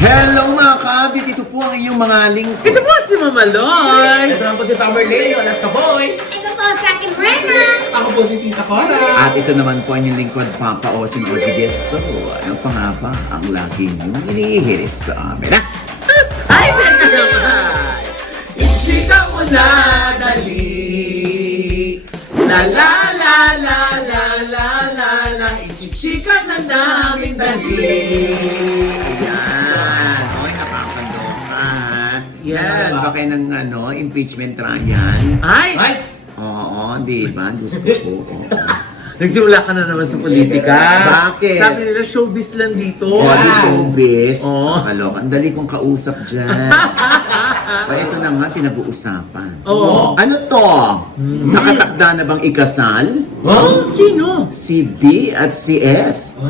Hello mga kabit! Ito po ang inyong mga lingkod. Ito po si Mama Loy. Ito lang po si Tamerlane, alas ka boy. Ito po si Ate Brenna. Ako po si Tita Cora. At ito naman po ang inyong lingkod, Papa Osin Ortigas. So, ano pa nga ba ang lagi niyong inihirit sa amin? Ha? Ay, teka naman. Isika mo na, dali. La la la la la la la la. Isika na namin, dali. Yan. Okay, nakakaloka. Yan. Nanonood ba kayo ng impeachment trial? Ay! Oo, di ba? Diyos ko po. Oo. Nagsimula ka na naman sa politika. Bakit? Sabi nila, showbiz lang dito. O, di showbiz. Oo. Nakakaloka. Ang dali kong kausap dyan. O, ito na nga, pinag-uusapan. Oo. Ano to? Nakatakda na bang ikasal? Oh, sino? Si D at si S.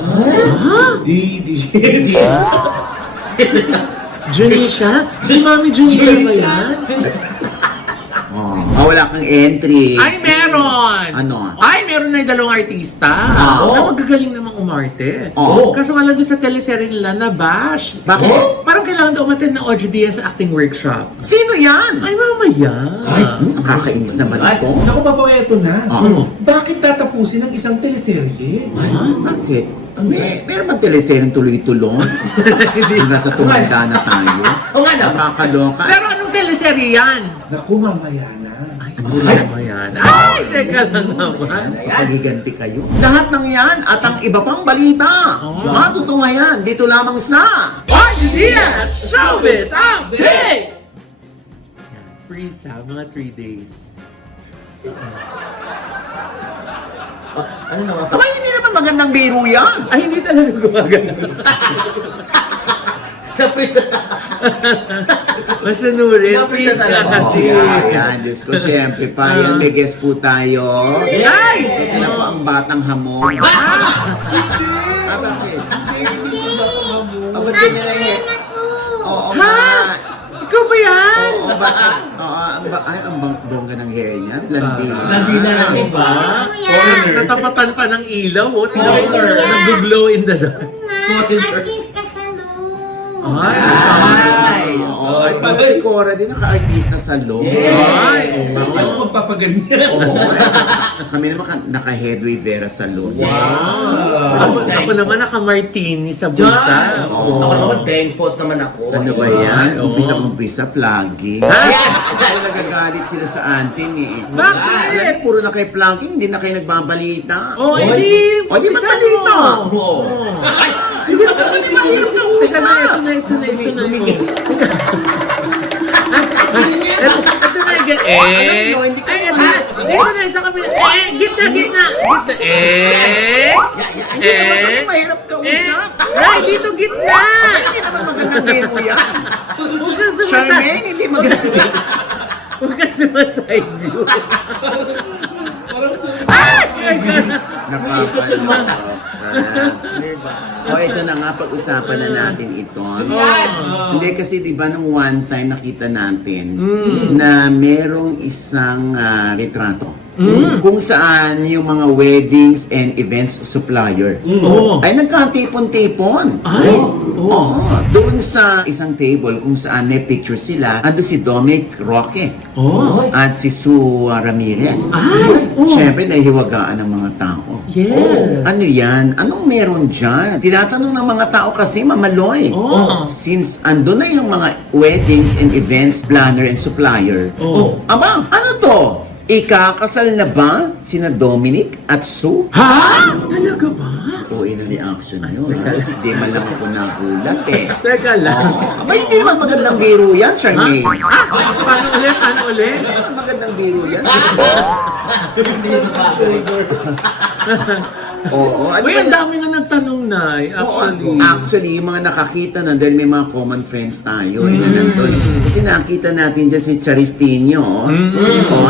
Junisha? Si Mami Junisha ba yan? Wala kang entry. Ay, meron! Ano? Ay, meron na yung dalawang artista Oo. na magagaling namang umarte. Oo. Kaso nga lang doon sa teleserye nila na bash. Bakit? Parang kailangan daw umattend ng OGDS sa acting workshop. Sino yan? Ay, mamaya. Nakakainis naman ito. Naku, Papa, eto na. Oo. Bakit tatapusin ang isang teleserye? Bakit? Meron bang teleseryeng tuloy-tuloy? Hanggang sa tumanda na tayo. Oo nga naman. Nakakaloka. Pero anong teleserye yan? Naku, mamaya na. Ay, mamaya. Ay, teka lang naman. Pagiganti kayo. Lahat ng yan at ang iba pang balita. Oo. Matutungayan dito lamang sa OGDS Showbiz Update! Freeze ha, mga 3 days. Ano naman? Aba, hindi naman magandang biro yan. Ay, hindi talaga gumagana. Masunurin, Na-freeze freeze ka talaga. kasi. Ayan, Diyos ko, siyempre pa. Yan, may guest po tayo. Ay! Ito na po ang batang hamon. Bakit? Hindi siya batang Ba't Ate ganyan na yun? Brenna po. Oo Ha? nga. Ikaw ba yan? Oo, bakit? Oo, ang bongga ng hair niya. Blondie. Blondina lang, di ba? Ano yan? Natapatan pa ng ilaw, oh. Tingnan mo, Foreigner. nag-glow in the dark. Nga, artista sa loob. Ay! Oo, ay pala si Cora din, naka-artista sa loob. Ay! Bakit ako magpapaganyan? Oo. Kami naman naka-headway Vera sa loob. Ako naman naka-martini sa bulsa. Oo. Ako naman, Denfos naman ako. Ano ba yan? Oo. Umpisa, plugging. Ha? Ako nagagalit sila sa auntie eh. Bakit? Alam niyo, puro na kayo plugging, hindi na kayo nagbabalita. Oh, hindi! O, di Umpisa magbalita. mo. Oo. Hindi na kami mahirap ka Teka usap. na, ito na. Ito na. Ito na, Alam niyo, hindi ko Ay, ito na. Dito na, sa kabila. Gitna. Gitna. Hindi naman kami mahirap ka usap. Ray, dito gitna. Hindi naman magandang biro yan. Huwag kang sumasay. Charmaine, hindi magandang biro. Huwag kang sumasay view. Parang sa... Nakakaloka. O ito na nga, pag-usapan na natin ito. Hindi kasi di ba nung one time nakita natin na merong isang retrato kung saan yung mga weddings and events supplier Oo. ay nagkatipon-tipon. Ay! Oo. Doon sa isang table kung saan may picture sila, ando si Dominic Roque Oh. at si Sue Ramirez. Ay! Oh. Siyempre, nahihiwagaan ng mga tao. Yes. Ano yan? Anong meron dyan? Tinatanong ng mga tao kasi, Mamaloy. Oo. Since ando na yung mga weddings and events planner and supplier. Oo. Aba, ano to? Ikakasal na ba sina Dominic at Sue? Ha? Talaga ba? Oo, in reaction nyo. Kasi di man lang ako nagulat eh. Teka lang. Aba, hindi naman magandang biro yan, Charmaine. Paano ulit? Paano ulit? Hindi naman magandang biro yan. Oo, ano Uy, ba ang dami na nagtanong na, Actually, yung mga nakakita nun, dahil may mga common friends tayo, na nandun. Kasi nakita natin dyan si Charistinho,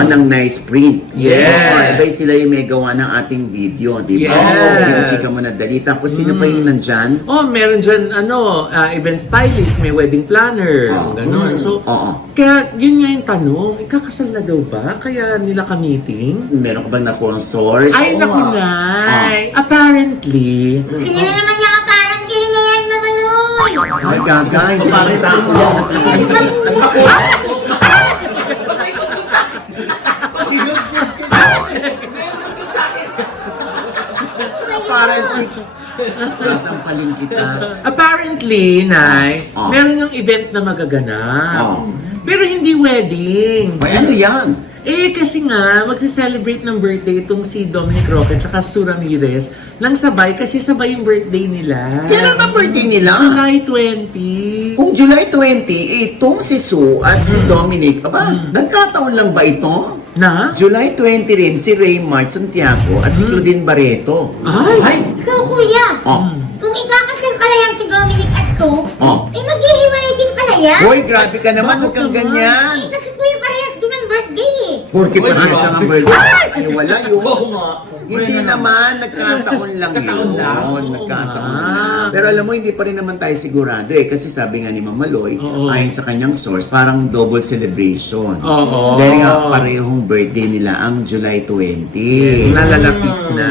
ng Nice Print. Yes. Iba sila yung may gawa ng ating video, di ba? Yes. Yung chika mo na dali. Tapos sino pa yung nandyan? Oh, meron dyan, event stylist, may wedding planner, gano'n. So, Oo. kaya yun nga yung tanong, ikakasal na daw ba? Kaya nila ka-meeting? Meron ka bang nakuha source? Ay, naku, Nay. Apparently, Sino na naman yung parang kaya naman, oy? Nagaga, hindi naman tao. Apparently, sasampalin kita. Apparently, Nay, Oh. meron yung event na magaganap. Oh. Pero hindi wedding. May ano yan? Eh, kasi nga, magse-celebrate ng birthday itong si Dominic Roque at Sue Ramirez nang sabay kasi sabay yung birthday nila. Kailan ang birthday nila? July 20. Kung July 20, itong si Sue at si Dominic, aba, nagkataon lang ba ito? Na? July 20 rin si Raymart Santiago at si Claudine Barreto. Ay! So, kuya, Oh. kung ikakasal pala yan si Dominic at Sue, Oh. eh maghihiwalay din pala yan. Hoy, grabe ka naman, huwag kang Bakit naman? ganyan. Eh, kasi kuya parehas din ang birthday eh. 40 pa rin ang birthday. Ay, wala yun. Oo nga. Hindi naman, nagkataon lang Nagkataon yun. lang? Nagkataon Oo lang. nga. Pero alam mo, hindi pa rin naman tayo sigurado eh. Kasi sabi nga ni Mama Loy, Oo. ayon sa kanyang source, parang double celebration. Oo. Dahil nga parehong birthday nila ang July 20. Nalalapit na.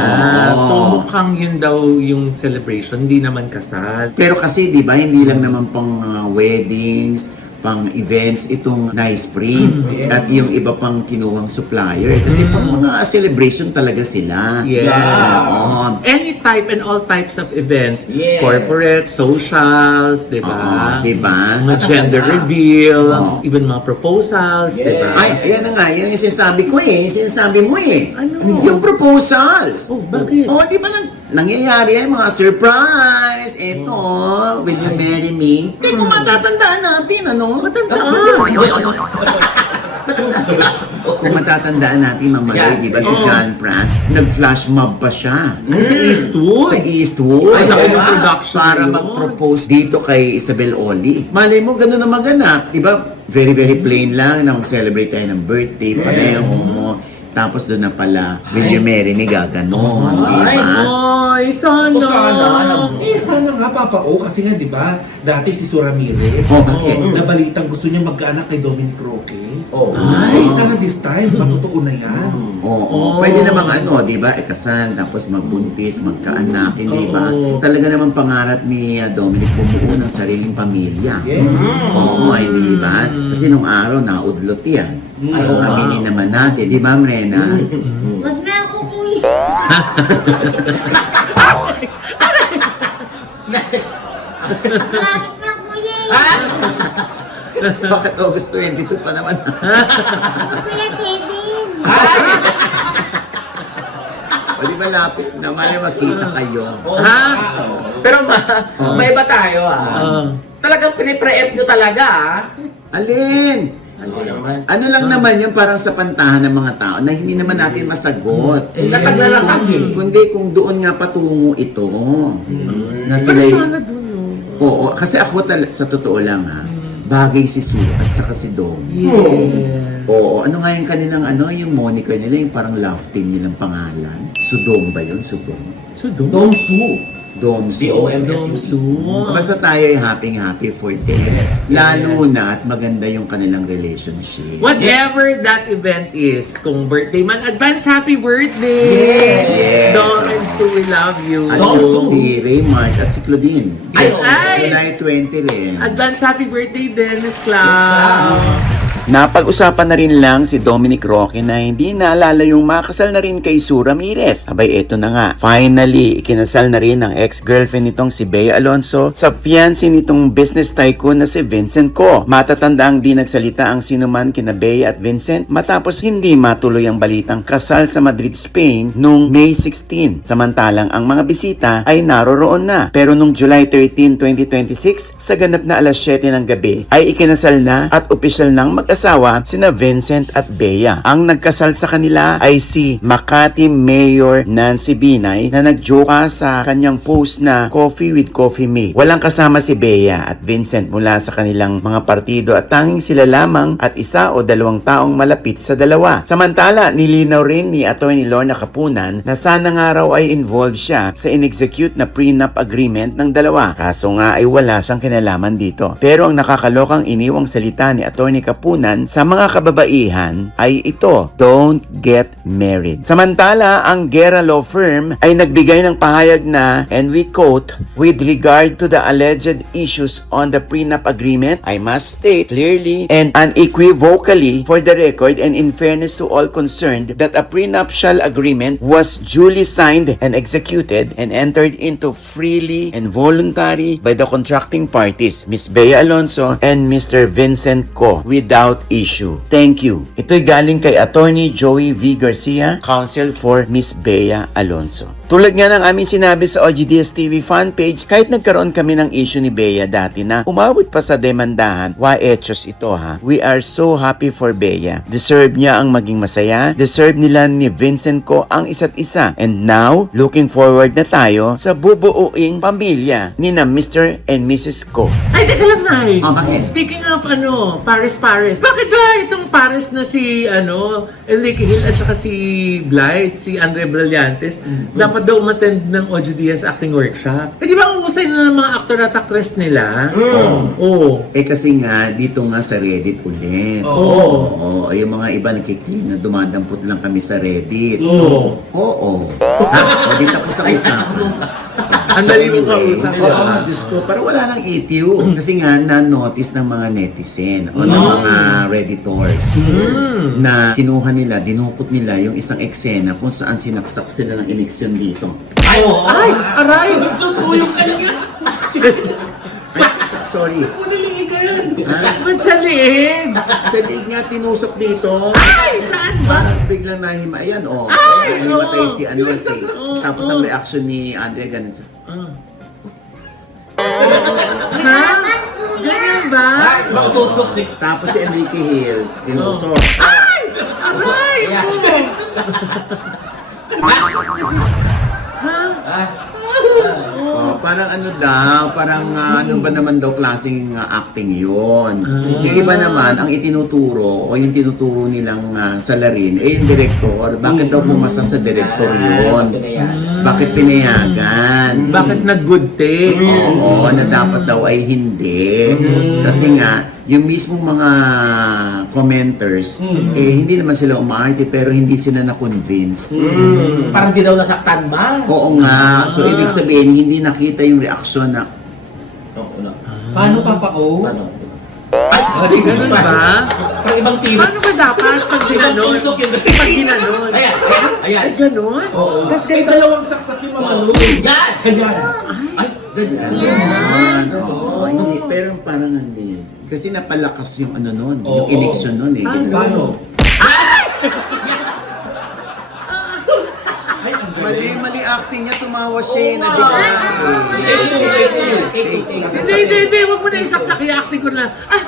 Oo. So, mukhang yun daw yung celebration, hindi naman kasal. Pero kasi, di ba, hindi lang naman pang weddings, pang events itong Nice Spring at yung iba pang kinuwang supplier. Kasi pang mga celebration talaga sila. Yes. Oo. Any type and all types of events. Yes. Corporate, socials, di ba? Oo, di ba? Mga gender reveal, Oo. even mga proposals, di ba? Ay, ayan na nga, yan yung sinasabi ko eh. Yung sinasabi mo eh. Ano? Yung proposals. Oh, bakit? Oh, di ba nangyayari yan, mga surprise. Eto, will you marry me? Hindi ko matatandaan natin, ano? Matandaan. Kung matatandaan natin, Mama Loy, di ba si Oh. John Prats, nag-flash mob pa siya. Ay, sa Eastwood? Sa Eastwood. Ay, laki ng production Para na yun. mag-propose dito kay Isabel Oli. Malay mo, gano'n na maganap. Di ba? Very, very plain lang na mag-celebrate tayo ng birthday. Pareho mo. Tapos doon na pala, will you marry me? Gaganon. Di Ay, ba? ay, sana. Eh, sana nga, Papa O, kasi nga, di ba, dati si Sue Ramirez, Oh, bakit? nabalitang gusto niya magkaanak kay Dominic Roque. Oh. Ay, sana this time, matotoo na yan. Oo. Oh. Pwede namang ano, di ba? Ikasal, tapos magbuntis, magkaanak, hindi ba? Oo. Talaga naman pangarap ni Dominic bumuo ng sariling pamilya. Yes. Oo, ay di ba? Kasi nung araw, naudlot yan. Ay, oo nga. Aminin naman natin, di ba, Mrena? Wag na ako, kuya. Bakit na, kuya eh? Bakit August 22 pa naman? Kuya Kevin. O di malapit na, mali makita kayo. Ha? Pero may iba tayo Ah. Talagang pinipre-ep nyo talaga Alin? Ano naman? Ano lang naman yun, parang sa pantahan ng mga tao na hindi naman natin masagot. Eh, latag na latag eh. Kundi kung doon nga patungo ito. Na sila Pero sana dun, no? Oo, kasi ako sa totoo lang ha, bagay si Sue at saka si Dom. Yes. Oo, ano nga yung kanilang yung moniker nila, yung parang love team nilang pangalan. Sudom ba yun? Sudom? So, dun. Dom Sue. Domsu. D-O-M-S-U. Basta tayo ay happy for them. Lalo na at maganda yung kanilang relationship. Whatever that event is, kung birthday man, advance happy birthday! Yes. Dom and Sue, we love you. At Domsu. yung si Raymart at si Claudine. Ay, July 20 rin. Advance happy birthday, Dennis Cloud! Napag-usapan na rin lang si Dominic Roque na hindi naalala yung makasal na rin kay Sue Ramirez. Abay, eto na nga. Finally, ikinasal na rin ng ex-girlfriend nitong si Bea Alonso sa fiancé nitong business tycoon na si Vincent Co. Matatanda ang di nagsalita ang sinuman kina Bea at Vincent matapos hindi matuloy ang balitang kasal sa Madrid, Spain noong May 16. Samantalang ang mga bisita ay naroroon na. Pero nung July 13, 2026, sa ganap na alas 7 ng gabi, ay ikinasal na at opisyal ng mag-asawa sina Vincent at Bea. Ang nagkasal sa kanila ay si Makati Mayor Nancy Binay na nagjoka sa kanyang post na Coffee with Coffee Me. Walang kasama si Bea at Vincent mula sa kanilang mga partido at tanging sila lamang at isa o dalawang taong malapit sa dalawa. Samantala, nilinaw rin ni Atty. Lorna Capunan na sana nga raw ay involved siya sa in-execute na prenup agreement ng dalawa. Kaso nga ay wala siyang kinalaman dito. Pero ang nakakalokang iniwang salita ni Atty. Capunan lipunan sa mga kababaihan ay ito, don't get married. Samantala, ang Guerra Law Firm ay nagbigay ng pahayag na, and we quote, with regard to the alleged issues on the prenup agreement, I must state clearly and unequivocally for the record and in fairness to all concerned that a prenuptial agreement was duly signed and executed and entered into freely and voluntary by the contracting parties, Ms. Bea Alonso and Mr. Vincent Co, without issue. Thank you. Ito'y galing kay Attorney Joey V. Garcia, counsel for Ms. Bea Alonso. Tulad nga ng aming sinabi sa OGDS TV fan page, kahit nagkaroon kami ng issue ni Bea dati na umabot pa sa demandahan, hechos ito ha. We are so happy for Bea. Deserve niya ang maging masaya. Deserve nila ni Vincent Co ang isa't isa. And now, looking forward na tayo sa bubuuing pamilya ni na Mr. and Mrs. Co. Ay, teka lang, Nay. Oh, bakit? Speaking of, Paris. Bakit ba itong Paris na si, Enrique Hill at saka si Blight, si Andre Brillantes, dapat daw umattend ng OGDS acting workshop? Eh, di ba ang usay na ng mga actor at actress nila? Oo. Kasi nga, dito nga sa Reddit ulit. Oo. Yung mga iba nakikita, dumadampot lang kami sa Reddit. Oo. Oo. O, di tapos ang usapan. Ang dali mo kausap. Diyos ko, parang wala nang EQ. Kasi nga, na-notice ng mga netizen o ng mga Redditors na kinuha nila, dinukot nila yung isang eksena kung saan sinaksak sila ng ineksyon dito. Ay, oo. Ay, aray! Tutuyong ka lang yun. Ay, sorry. Ba't sa liig? Sa liig nga tinusok dito. Ay, saan ba? Parang biglang nahima. Ayan, nahimatay si tapos ang reaction ni Andre, ganun siya. Ha? Ganyan ba? Matusok si... Tapos si Enrique Hill, tinusok. Ay! Aray! Ayan. Parang ano ba naman daw klaseng acting yun. Yung iba naman, ang itinuturo o yung tinuturo nilang salarin, yung direktor, bakit daw pumasa sa direktor yun? Bakit pinayagan? Bakit nag-good take? Oo, na dapat daw ay hindi. Kasi nga, yung mismong mga commenters, hindi naman sila umaarte pero hindi sila na-convinced. Parang di daw nasaktan ba? Oo nga. So, ibig sabihin, hindi nakita yung reaksyon na, Paano papao? Ay, ganun ba? Parang ibang tira. Paano ba dapat pag ginanon? Tusok yun. Pag ginanon? Ayan. Ay, ganun? Tapos kayo dalawang saksak yung mamalo. Yan! Ayan. Ay, ganyan. Ayan. Oo, hindi. Pero parang hindi. Kasi napalakas yung nun, yung Oo. election nun eh. Ganun. Paano? Mali acting niya, tumawa siya eh, nabigla. Hindi. Huwag mo na isaksak. I-acting ko na. Ah!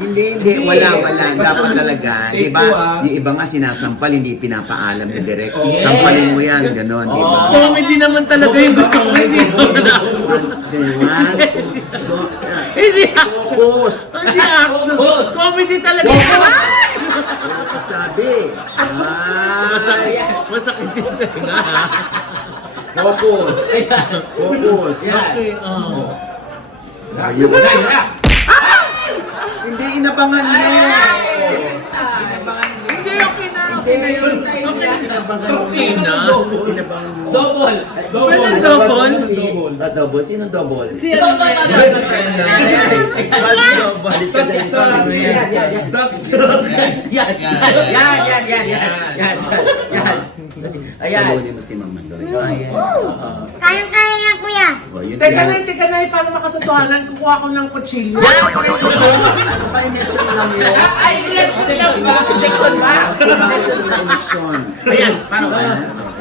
Hindi, wala. Dapat talaga, di ba? Take two, Yung iba nga sinasampal, hindi pinapaalam ni direct. Sampalin mo yan, gano'n, di ba? Comedy naman talaga yung gusto ko. Hindi Hindi Focus! Hindi action. Comedy talaga. Ano ko sabi? Masakit din na. Focus! Focus! Okay, Ayun. Hindi, inabangan niya. Inabangan niya. Hindi, okay na. Okay na yun. Okay na. Inabangan Okay na. Inabangan mo. Double! Pwede double? Double? Sino double? Si ano na Alis ka dahil sa ano yan. Ayan. Salunin mo si Mama Loy. Kayang-kaya yan, kuya. Oh, yun Teka sila. na, para makatotohanan, kukuha ko ng kutsilyo. Ano pa election lang yun? Ay, election lang ba? Election ba? Election. Ayan, paano ba?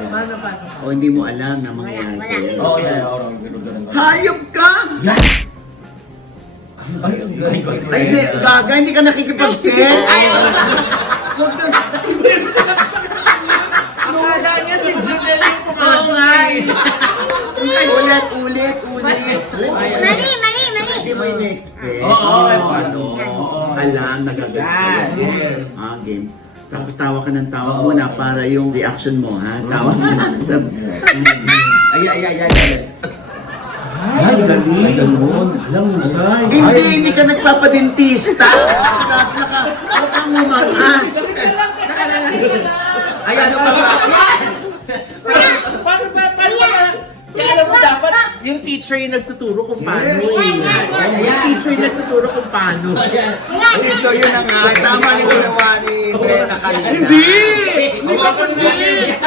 Paano? O hindi mo alam na mangyayari sa'yo. Oo, yan. Hayop ka! Ay, hindi, gaga, hindi ka nakikipag-sense. Huwag ka. Akala niya si Janelle yung pumasay. Ulit. Mali. Hindi mo in-expect. Oo, Ano, alam, nagagad sa'yo. Yes. Game. Tapos tawa ka ng tawa muna para yung reaction mo, ha? Tawa ka ng sabi. Ayan. Ay, galing. Alam mo, Sai. Hindi ka nagpapadentista. Grabe na ka. umangat. Ayan, ano pa ba? Paano ba? Kaya alam mo dapat yung teacher yung nagtuturo kung paano. Yung teacher yung nagtuturo kung paano. Okay, so yun na nga. Tama yung ginawa ni Bella kanina. Hindi! Hindi ba kundi?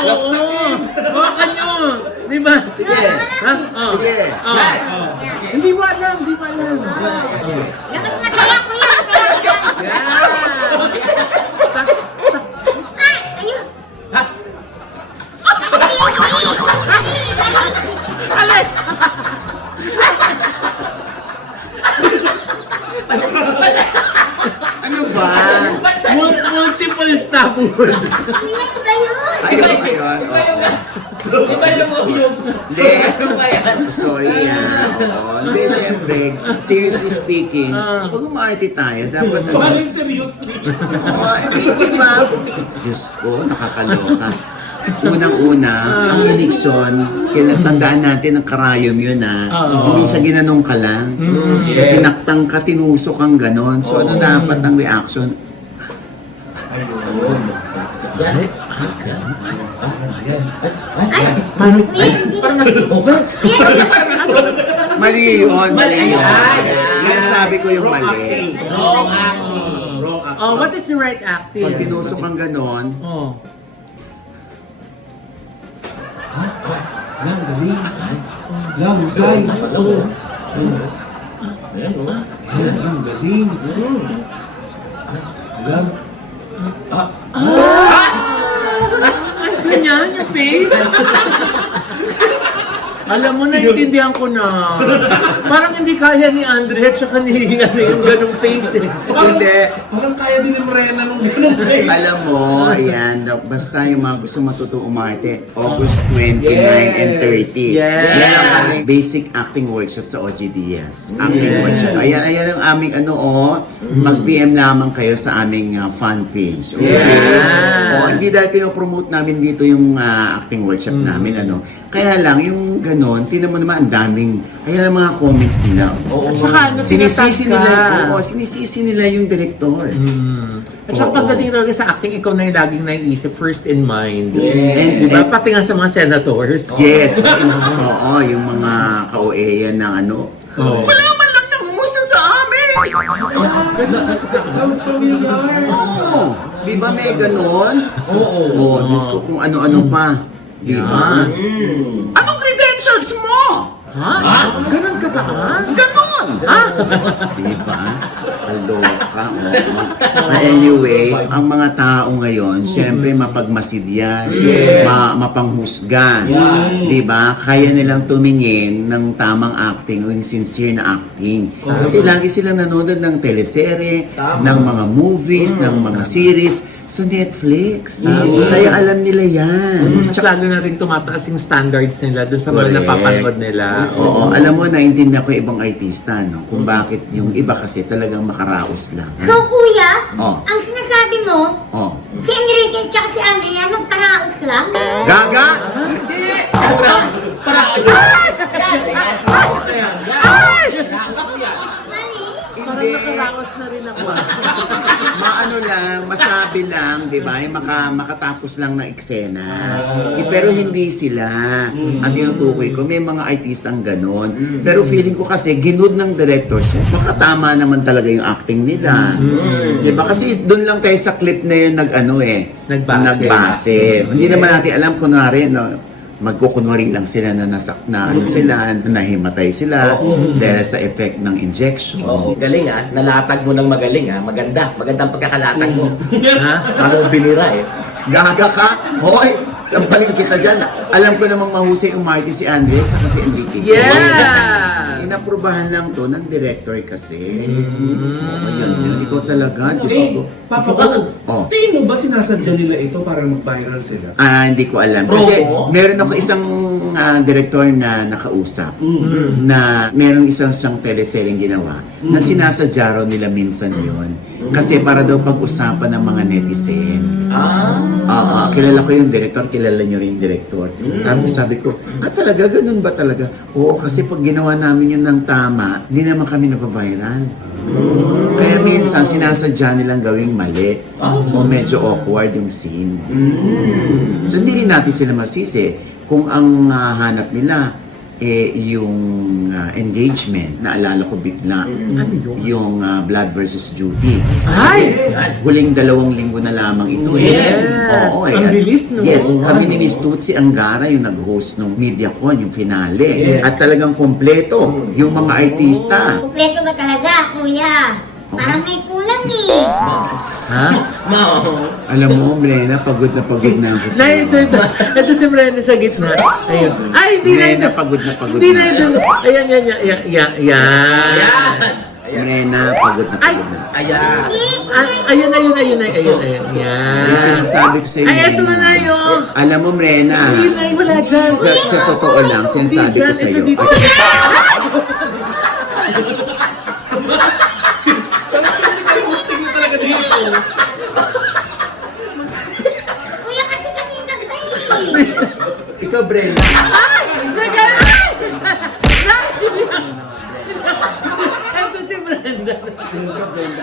Oo! Baka nyo! Di ba? Sige. Ha? Oh. Sige. Oh. Hindi mo alam, hindi mo alam. Sige. Dapat masaya kuya. Yeah. Ay, ayun. Alay! Ano ba? Multiple stabur. Iba yun. Ayaw ba yun? Oo. Iba yung Hindi. Sorry Oo. Hindi, syempre, seriously speaking, pag umaarte tayo, dapat Paano yung seriously? Oo, hindi ba? Diyos ko, nakakaloka. Unang-una, ang eleksyon, tandaan natin ang karayom yun Hindi siya ginanong ka lang. Sinaktang ka, tinusok kang ganon. So ano dapat ang reaction? Yan. Paano? Parang na-stroke. Mali yun. Mali. Sinasabi ko yung mali. Wrong acting. Oh, what is the right acting? Pag tinusok kang ganon, Oh. Lang, galing. Lang, husay. Oo. Ayan, o. Lang, galing. Lang. Ganyan yung face? Alam mo, naiintindihan ko na. Parang hindi kaya ni Andre at saka ni yung ganung face eh. hindi. Parang kaya din ni Morena nung ganun face. Alam mo, ayan, basta yung mga gusto matutong umarte, August 29 and 30. Yes. Yan ang aming basic acting workshop sa OGDS. Acting workshop. Ayan ang aming mag-PM lamang kayo sa aming fan page. Okay? Yeah. Hindi dahil pinopromote namin dito yung acting workshop namin, Kaya lang, yung ganon, tinan mo naman, ang daming, ayan ang mga comments nila. At saka, Sinisisi tinatag ka. nila, sinisisi nila yung director. At saka Oo. pagdating talaga sa acting, ikaw na yung laging naiisip, first in mind. And- Diba? Pati nga sa mga senators. Yes. Oo, yung mga ka-OEA ng Oo. Wala man lang nangumusta sa amin! Sounds familiar. Oo. Di ba may ganon? Oo. Oo, Diyos ko kung ano-ano pa. Di ba? Anong credentials mo? Ha? Ganun kataas? Ganon! Di ba? Kaloka. Anyway, ang mga tao ngayon, syempre mapagmasid yan. Mapanghusga. Di ba? Kaya nilang tumingin ng tamang acting o yung sincere na acting. Kasi lagi silang nanonood ng teleserye, ng mga movies, ng mga series sa Netflix. Kaya alam nila yan. Mas lalo na rin tumataas yung standards nila doon sa mga Correct. napapanood nila. Oo, alam mo, naintindihan ko yung ibang artista, kung bakit yung iba kasi talagang makaraos lang. So kuya, Oh. ang sinasabi mo, Oh. si Enrique at si Andrea, magparaos lang? Gaga! Mali? Parang Hindi. nakaraos na rin ako. Maano lang, masabi lang, di ba? Yung makatapos lang na eksena. Pero hindi sila. Ang tinutukoy ko, may mga artistang ganon. Pero feeling ko kasi, ginood ng directors, baka tama naman talaga yung acting nila. Di ba? Kasi doon lang tayo sa clip na yun nagbase. Hindi naman natin alam, kunwari, magkukunwari lang sila na nahimatay sila dahil sa effect ng injection. Oo, galing nalatag mo ng magaling maganda ang pagkakalatag mo. Ha? Parang binira Gaga ka? Hoy! Sampalin kita dyan. Alam ko namang mahusay umarte si Andres sa kasi Enrique. Yeah! Inaprubahan lang to ng director kasi. Oo, yun. Ikaw talaga. Diyos Eh, ko. Papa, Oh. tingin mo ba sinasadya nila ito para mag-viral sila? Hindi ko alam. Promo? Kasi meron ako isang director na nakausap na merong isang siyang teleseryeng ginawa na sinasadya raw nila minsan yon kasi para daw pag-usapan ng mga netizen. Kilala ko yung director, kilala niyo rin yung director. Tapos sabi ko, talaga? Ganun ba talaga? Oo, kasi pag ginawa namin yun ng tama, hindi naman kami napaviral. Kaya minsan sinasadya nilang gawing mali o medyo awkward yung scene. So hindi rin natin sila masisi kung ang hanap nila yung engagement. Naalala ko bigla yung Blood versus Duty. Ay! Kasi huling 2 linggo na lamang ito. Yes! Oo, Ang At- bilis, no? Yes, kami ni Miss Tutsi Angara yung nag-host ng MediaCon, yung finale. At talagang kompleto yung mga artista. Kumpleto ba talaga, kuya? Parang may kulang eh. Ha? Alam mo, Brena, pagod na ako Na, sa'yo. ito si Brenna sa gitna. Ayun. Ay, hindi na ito. Brena, pagod na Hindi na ito. Ayan. Brena, pagod na. Ayan. Ayun. Yan. Yung sinasabi ko sa'yo. Ay, ito na yun. Alam mo, Brena, Hindi na, wala dyan. sa totoo lang, sinasabi ko sa'yo. Ito dito sa gitna. Kuya, kasi kanina pa eh. Ikaw, Brena. Ito si Brenda. Ikaw, Brenda.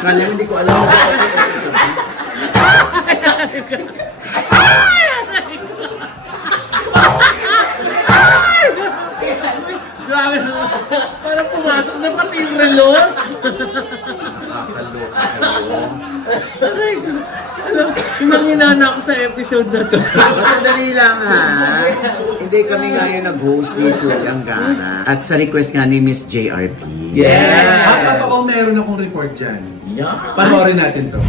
Kala hindi ko alam. Grabe. Parang pumasok na pati yung relos. Nakakaloka kayo. Aray ko. Alam, hinana ako sa episode na to. Basta dali lang ha. Hindi kami ngayon nag-host dito si Angara. At sa request nga ni Miss JRP. At totoo, meron akong report dyan. Yeah. Panoorin natin to.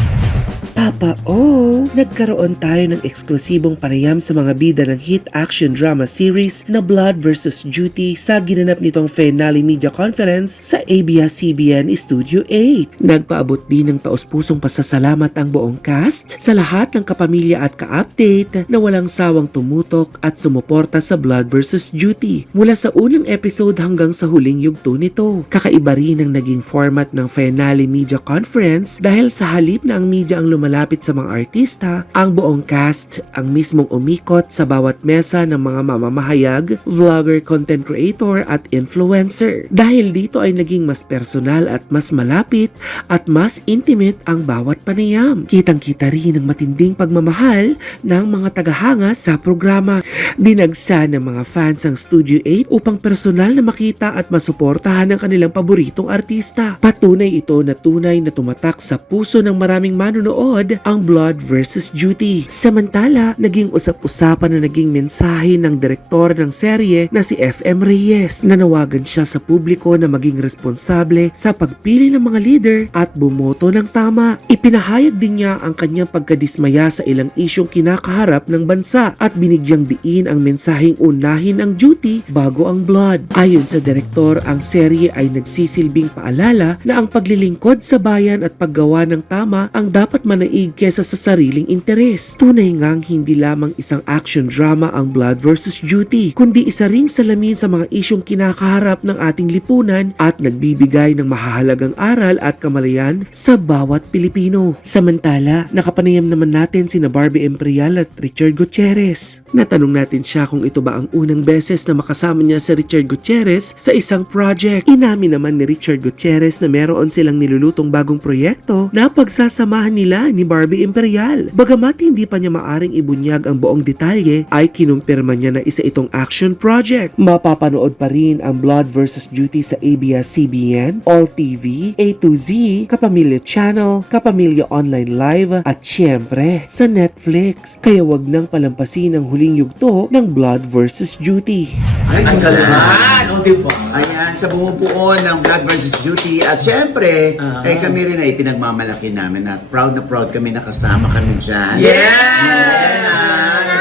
Papa O, nagkaroon tayo ng eksklusibong panayam sa mga bida ng hit action drama series na Blood vs. Duty sa ginanap nitong finale media conference sa ABS-CBN Studio 8. Nagpaabot din ng taos-pusong pasasalamat ang buong cast sa lahat ng kapamilya at ka-update na walang sawang tumutok at sumuporta sa Blood vs. Duty mula sa unang episode hanggang sa huling yugto nito. Kakaiba rin ang naging format ng finale media conference dahil sa halip na ang media ang lumalapit sa mga artista, ang buong cast ang mismong umikot sa bawat mesa ng mga mamamahayag, vlogger, content creator at influencer. Dahil dito ay naging mas personal at mas malapit at mas intimate ang bawat panayam. Kitang-kita rin ang matinding pagmamahal ng mga tagahanga sa programa. Dinagsa ng mga fans ang Studio 8 upang personal na makita at masuportahan ang kanilang paboritong artista. Patunay ito na tunay na tumatak sa puso ng maraming manonood ang Blood vs. Duty. Samantala, naging usap-usapan na naging mensahe ng direktor ng serye na si FM Reyes. Nanawagan siya sa publiko na maging responsable sa pagpili ng mga leader at bumoto ng tama. Ipinahayag din niya ang kanyang pagkadismaya sa ilang isyong kinakaharap ng bansa at binigyang diin ang mensaheng unahin ang duty bago ang blood. Ayon sa direktor, ang serye ay nagsisilbing paalala na ang paglilingkod sa bayan at paggawa ng tama ang dapat manaig kesa sa sariling interes. Tunay ngang hindi lamang isang action drama ang Blood vs. Duty, kundi isa ring salamin sa mga isyong kinakaharap ng ating lipunan at nagbibigay ng mahahalagang aral at kamalayan sa bawat Pilipino. Samantala, nakapanayam naman natin sina Barbie Imperial at Richard Gutierrez. Natanong natin siya kung ito ba ang unang beses na makasama niya si Richard Gutierrez sa isang project. Inamin naman ni Richard Gutierrez na meron silang nilulutong bagong proyekto na pagsasamahan nila ni Barbie Imperial. Bagamat hindi pa niya maaring ibunyag ang buong detalye, ay kinumpirma niya na isa itong action project. Mapapanood pa rin ang Blood vs. Duty sa ABS-CBN, All TV, A to Z, Kapamilya Channel, Kapamilya Online Live, at syempre sa Netflix. Kaya wag nang palampasin ang huling yugto ng Blood vs. Duty. Ay, Ang galingan. O, diba? Ayan, sa bumubuo ng Blood vs. Duty. At syempre, ay kami rin ay pinagmamalaki namin na proud kami nakasama kami dyan. Helena,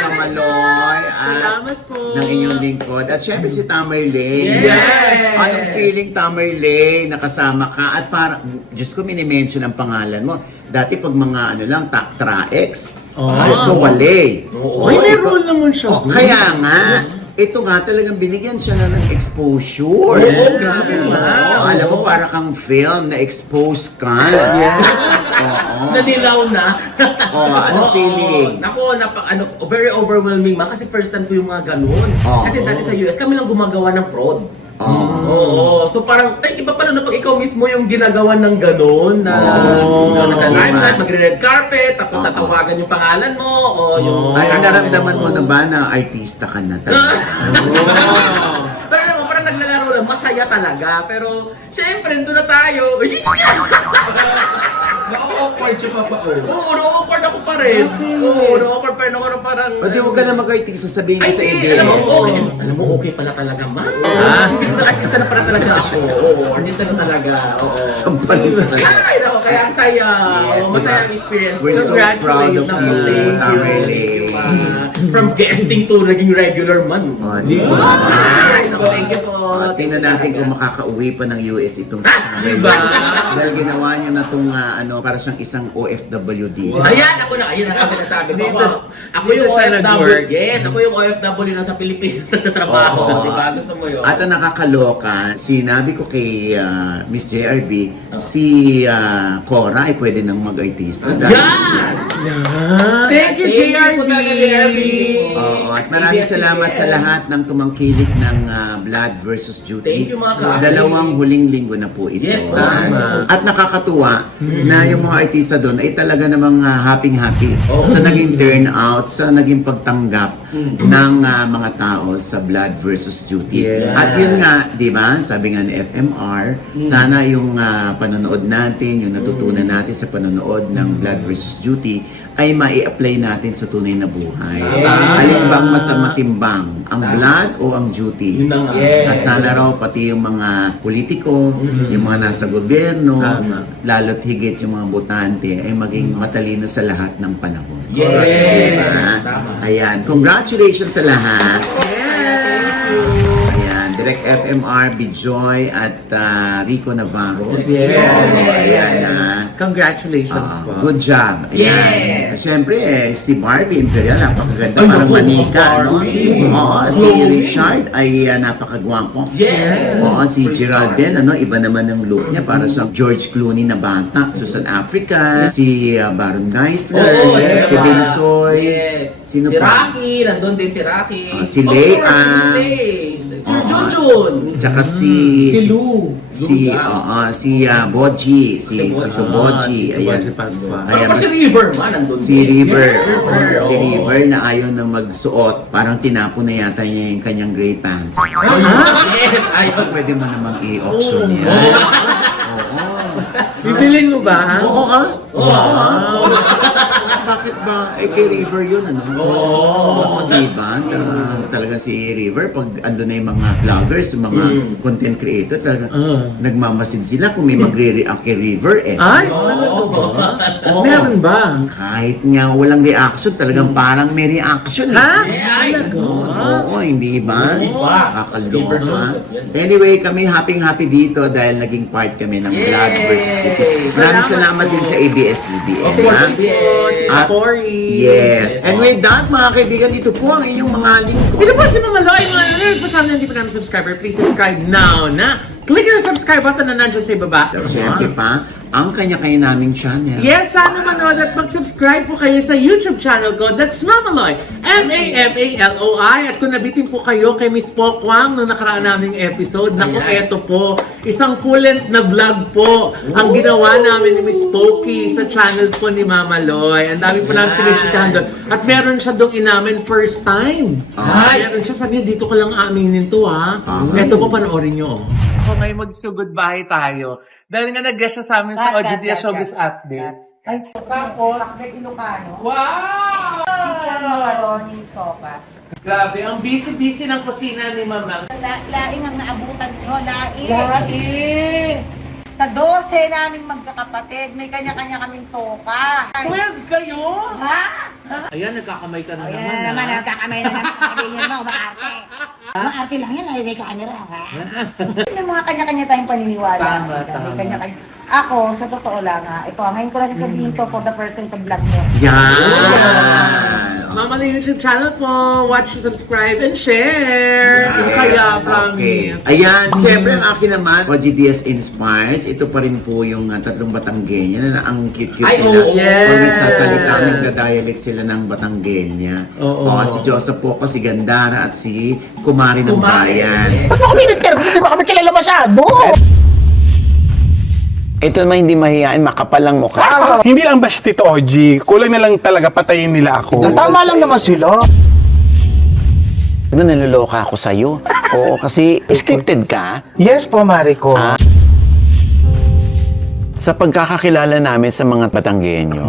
ng Maloy, Salamat po. ng inyong lingkod. At syempre si Tamerlane. Yes! Anong feeling, Tamerlane, nakasama ka? At parang, Diyos ko, minimension ang pangalan mo. Dati pag mga ano lang, Tra-X. Oh. Diyos ko, wale. Oo. Uy, may role naman siya. Oh, dun. kaya nga, ito nga talagang binigyan siya na ng exposure. Oo, grabe naman. Alam mo, para kang film na expose ka. Oo. Nadilaw na. Anong Oo. feeling? Nako, very overwhelming ma kasi first time ko yung mga ganun. Oo. Kasi dati sa US, kami lang gumagawa ng prod. Oo. Oo. So parang, iba pala na pag ikaw mismo yung ginagawa ng ganun na nasa Oo. limelight, magre-red carpet, tapos Oo. tatawagan yung pangalan mo, o yung... Ay, naramdaman mo na ba na artista ka na talaga? Pero alam mo, parang naglalaro lang, masaya talaga. Pero, syempre, doon na tayo. Na-awkward siya, Papa O. Oo, no-awkward ako pa rin. Oo, no-awkward pa rin ako na parang... O di, huwag ka na mag-artista, sabihin ko Ay, sa hindi. ABS. Alam mo, okay pala talaga, ma. Artista na pala talaga ako. Oo, artista na talaga. Oo. Sampalin na talaga. Ay, nako, kaya ang saya. Yes, Oo, masaya diba? ang experience. We're so proud of Naku, you, thank you. Tameli. From guesting to naging regular man. O, di ba? Ay, naku, thank you po. Tingnan natin kung makakauwi pa ng US itong si Tameli. Diba? Dahil ginawa niya na itong, para siyang isang OFW dito. Ayan, ayan ang sinasabi ko. Ako dito yung siya OFW. nag-work. Yes, ako yung OFW na sa Pilipinas nagtatrabaho. Oo. Diba? Gusto mo yun? At ang nakakaloka, sinabi ko kay Miss JRB, si Cora ay pwede nang mag-artista. Yan! Thank you, JRB! po talaga, JRB. Oo, at maraming salamat sa lahat ng tumangkilik ng Blood versus Duty. Thank you, mga ka-ate. Dalawang huling linggo na po ito. Yes, tama. At nakakatuwa na yung mga artista doon ay talaga namang happy-happy Oo. sa naging turnout, sa naging pagtanggap ng mga tao sa Blood versus Duty. Yeah. At yun nga, di ba, sabi nga ni FMR, sana yung panonood natin, yung natutunan natin sa panonood ng Blood versus Duty, ay mai-apply natin sa tunay na buhay. Alin bang mas matimbang, ang blood o ang duty? Yun na nga. At sana raw pati yung mga politiko, yung mga nasa gobyerno, Tama. lalo't higit yung mga botante ay maging matalino sa lahat ng panahon. Yes! Diba? Tama. Ayan, congratulations sa lahat. Ayan, Direct FMR, Bijoy at Rico Navarro. Yes. Ayan, Congratulations po. good job. Ayan. Yes. At syempre, si Barbie Imperial, napakaganda. Ay, Parang naku, manika, no? Barbie. Oo, si Richard ay napakagwapo. Yes. Oo, si Gerald din, iba naman ang look niya. Para sa George Clooney na bata. Susan Africa, si Baron Geisler, Oo, si Binsoy. Yes. Sino si pa? Rocky, nandun din si Rocky. Si Of Lea. course, si Lea. Si Oo. Junjun. Tsaka si Lou. si Boji, si Si Boji. Tito Boji. Si Ayan. Boji Pascua. Ayan, Pero si mas- River man, nandun Si din. River, Yes, River. si oo. River na ayaw na magsuot, parang tinapon na yata niya yung kanyang gray pants. Yes, ayaw. Pwede mo namang i-auction yan. Oo. Bibilin mo ba? Oo, Oo. Bakit ba? Kay River yun, Oo, diba? Talaga si River, pag ando na yung mga vloggers, yung mga content creator, talaga nagmamasid sila kung may magre-react kay River Ay, talaga ba? Oo. Meron ba? Kahit nga walang reaction, talagang parang may reaction. Ha? Ay, Oo, hindi ba? Diba? Kakaloka. Anyway, kami happy dito dahil naging part kami ng Blood versus Duty. Maraming salamat din sa ABS-CBN. Of course, ha? yes. At- Cory. Yes. And with that, mga kaibigan, ito po ang inyong mga lingkod. Ito po si Mama Loy. Mga sa amin, hindi pa namin subscriber. Please subscribe now na. Click yung subscribe button na nandiyan sa ibaba. At syempre pa, ang kanya-kanya naming channel. Yes, sana manood at mag-subscribe po kayo sa YouTube channel ko. That's Mamaloy. M-A-M-A-L-O-I. At kung nabitin po kayo kay Miss Pokwang nung nakaraan naming episode, naku, Ayan. eto po. Isang full-length na vlog po ang ginawa namin ni Miss Pokey sa channel po ni Mamaloy. Ang dami po namin Ayan. pinagchikahan doon. At meron siya doong inamin first time. Ay. Meron siya, sabi niya, dito ko lang aminin to ha. Eto po, panoorin nyo. Ako ngayon mag-goodbye tayo. Dahil nga nag-guest siya sa amin sa OG Dia Showbiz Update. Ay, tapos, Bakit Ilocano? wow! Chicken macaroni sopas. Grabe, ang busy-busy ng kusina ni Mama. Laing ang naabutan nyo, laing. Laing! Sa 12 naming magkakapatid, may kanya-kanya kaming toka. Well, kayo? Ha? Ayan, nagkakamay ka na Ayan naman. na naman, ha? nagkakamay na naman. Sabihin mo, maarte. Maarte lang yan, ay may camera, ha? May mga kanya-kanya tayong paniniwala. Tama, May tama. kanya-kanya. Ako, sa totoo lang, ha, ito, ngayon ko lang sasabihin to for the first time sa vlog mo. Yan! Mama na YouTube channel po. Watch, subscribe, and share. Ang saya, promise. Ayan, siyempre ang akin naman, OGDS Inspires. Ito pa rin po yung tatlong Batanggenya na ang cute-cute Ay, nila. oo. Yes. Pag nagsasalita, nagda-dialect sila ng Batanggenya. Oo. Si Joseph Poco, si Gandara, at si Kumari ng Bayan. Ba't ako minagkar? Gusto ba kami kilala masyado? Ito naman hindi mahihain, makapal ang mukha. Hindi lang bash Tito OG, kulang na lang talaga patayin nila ako. Tama lang naman sila. Naluloka ako sa'yo. Oo, kasi scripted ka. Yes po, Mariko. Sa pagkakakilala namin sa mga Batanggenyo,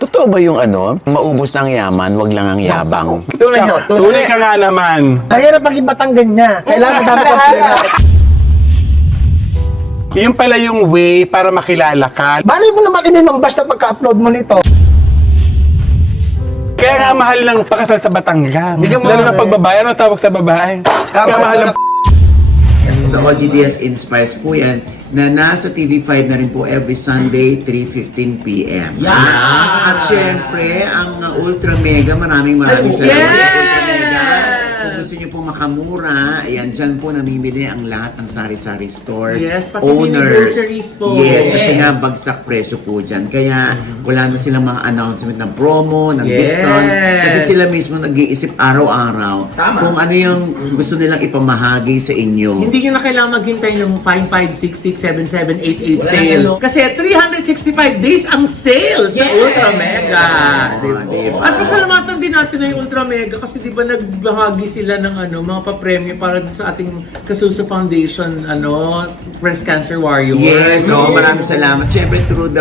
totoo ba yung maubos ng yaman, wag lang ang yabang? Tunay nyo, Tunay ka nga naman. Kaya na maging Batanggan niya. Kailangan dami kang pera. Yun pala yung way para makilala ka. Balay mo naman inimambas na pagka-upload mo nito. Kaya nga mahal ng pakasal sa Batangas. Hindi ka Lalo mahal na pagbabae, ano tawag sa babae? Kaya mahal ng Sa OGDS Inspires po yan, na nasa TV5 na rin po every Sunday, 3:15 p.m. At syempre, ang Ultra Mega, maraming salamat sa Ultra Mega. Kung gusto niyo po makamura, ayan, dyan po namimili ang lahat ng sari-sari store. Yes, pati owners. mini-groceries po. Yes, kasi Yes. nga bagsak presyo po dyan. Kaya wala na silang mga announcement ng promo, ng Yes. discount. Kasi sila mismo nag-iisip araw-araw Tama. kung ano yung gusto nilang ipamahagi sa inyo. Hindi nyo na kailangan maghintay ng 5, 5, 6, 6, 7, 7, 8, 8 Wala sale. na, no? Kasi 365 days ang sale sa Yes. Ultra Mega. Oo, diba? At pasalamatan din natin na yung Ultra Mega kasi di ba nagbahagi sila ng mga pa-premyo para sa ating Kasuso Foundation Breast Cancer Warrior. Yes, no, maraming salamat. Siyempre, through the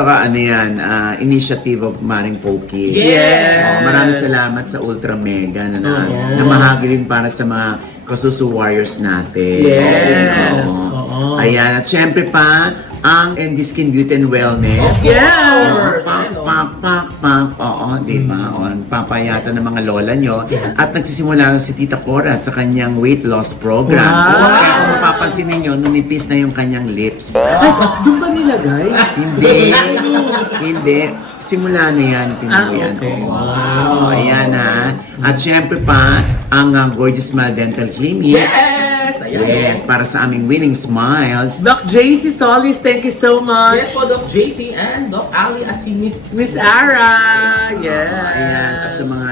initiative of Maring Poki. Yes. Maraming salamat sa Ultra Mega na namahagi din para sa mga Kasuso Warriors natin. Yes. Oo. Ayan, at siyempre pa, ang MD Skin Beauty and Wellness. Yes. Pak. Oo, di ba? O, papayata ng mga lola nyo. At nagsisimula na si Tita Cora sa kanyang weight loss program. Wow. Kaya kung mapapansin ninyo, numipis na yung kanyang lips. Ay, doon ba nilagay? Hindi. Simula na yan, Pinoy yan. okay. Oo, ayan ha. At syempre pa, ang Gorgeous Smile Dental Clinic. Yes, para sa aming Winning Smiles. Doc JC Solis, thank you so much. Yes po, Doc JC and Doc Ali at si Miss Ara. Yes. Ayan, at sa mga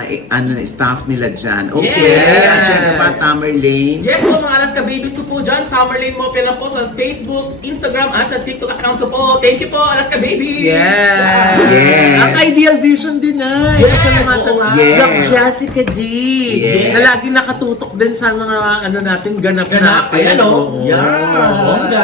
staff nila dyan. Okay, Yes. at syempre pa, Tamerlane. Yes po, mga Alaska Babies ko po dyan. Tamerlane Mopia lang po sa Facebook, Instagram, at sa TikTok account ko po. Thank you po, Alaska Babies! Yes. Yes. Ang Ideal Vision din na. Yes, Pasalamatan oo nga. Yes. Doc Jessica G. Yes. Na lagi nakatutok din sa mga natin, ganap natin. Ayan o. Oo. Yeah. Bongga.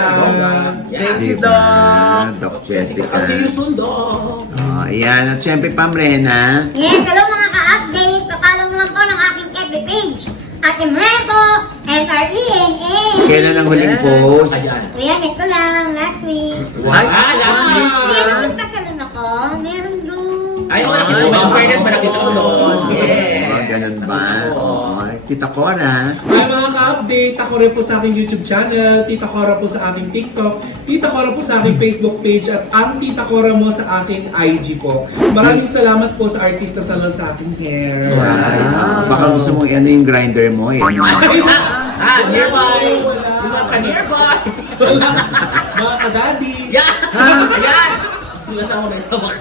Thank you, Diba? Doc. Doc Jessica. I'll see you soon, Doc. Ayan, at syempre pa, Mrena. Yes, hello mga ka-update. Papalo mo lang po ng aking FB page. Ate Mrepo, MRENA. Kailan ang huling post? Ayan. Kuya, ito lang, last week. Ay, last week. Meron nagpasalon ako. Meron doon. Ay, wala kita. May awareness ba nakita ko doon? Yes. Oh, ganun ba? Oo. Tita Cora. Hi mga ka-update! Ako rin po sa aking YouTube channel, Tita Cora po sa aking TikTok, Tita Cora po sa aking Facebook page, at ang Tita Cora mo sa aking IG po. Maraming salamat po sa Artista Salon sa aking hair. Ay, baka gusto mong yung grinder mo eh. Nearby. Yung mga ka-nearby. Mga ka-daddy! Ayan. Sumasama may sabak.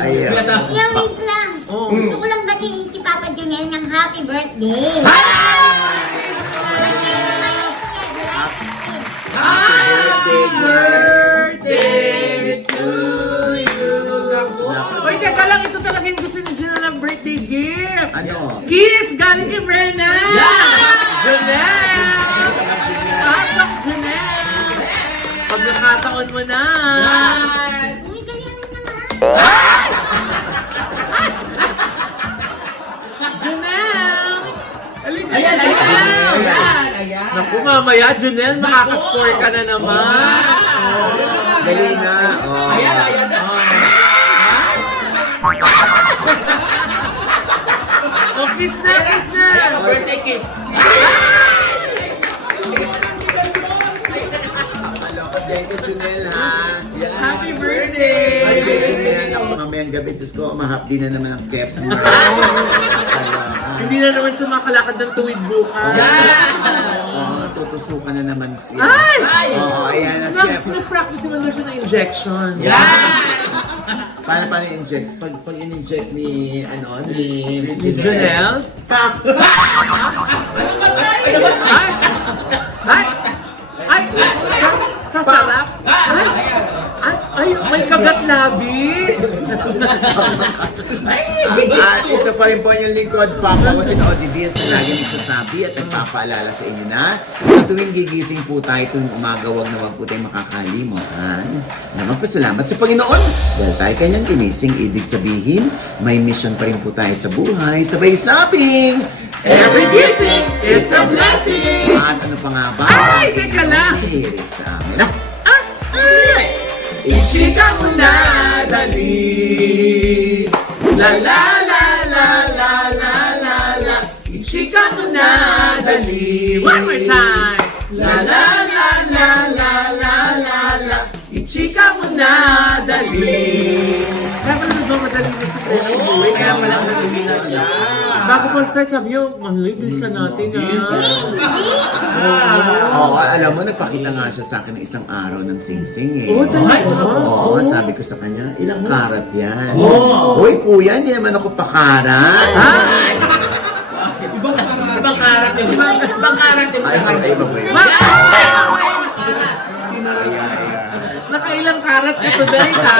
Ayan. Sumasama. Kuya, wait lang. Oh. Gusto ko lang batiin si Papa Junel ng happy birthday. Birthday to you. Uy, teka lang, ito talaga yung gusto ni Gina ng birthday gift. Ano? Kiss! Galing kay Brenna! Janelle! Pasok, Janelle! Pagkakataon mo na! Uy, ganyan mo naman. Janelle! Alika, Ayan, ayan, Janelle! ayan, ayan. Naku, mamaya, Janelle, makakascore ka na naman! Dali na. Oh. Ayan, ayan. Oh, kiss na, kiss na! Ayan, birthday kiss. Thank you, Junel, ha? Happy birthday! Ay, Junel, ako mamayang gabi, Diyos ko, mahapdi na naman ang caps mo. Hindi na naman siya makalakad ng tuwid bukas. Tutusukan na naman siya. Ay! Oo, ayan. At syempre, Nag-practice naman daw siya ng injection. paano i-inject? Pag in-inject ni Ni Janelle? Pak! Ay! Ay! Sasarap? Ay! May kagat labi! At ito pa rin po yung lingkod, Papa ko si OG Diaz na lagi nagsasabi at nagpapaalala sa inyo na sa tuwing gigising po tayo tuwing umaga, wag na wag po tayong makakalimutan na magpasalamat sa Panginoon dahil tayo kanyang ginising. Ibig sabihin, may mission pa rin po tayo sa buhay. Sabay sabing, Every gising is a blessing! at ano pa nga ba? Ay, teka lang! Hihirit sa amin. Ichika mo na dali. La la la la la la la la. Ichika mo na dali. One more time. La la la la la la la la. Ichika mo na dali. Kaya pala nagmamadali na si Freddy Boy. Kaya pala nagmamadali na siya. Bago mag-start, sabi niyo, Manloy, bilisan natin Oo, alam mo, nagpakita nga siya sa akin ng isang araw ng sing-sing eh. Oo, talaga? Oo, sabi ko sa kanya, ilang karat yan? Hoy, kuya, hindi naman ako pakarat. Ibang karat yun. Ibang karat yun. Ay, iba ba yun? Nakailang karat ka today, ha?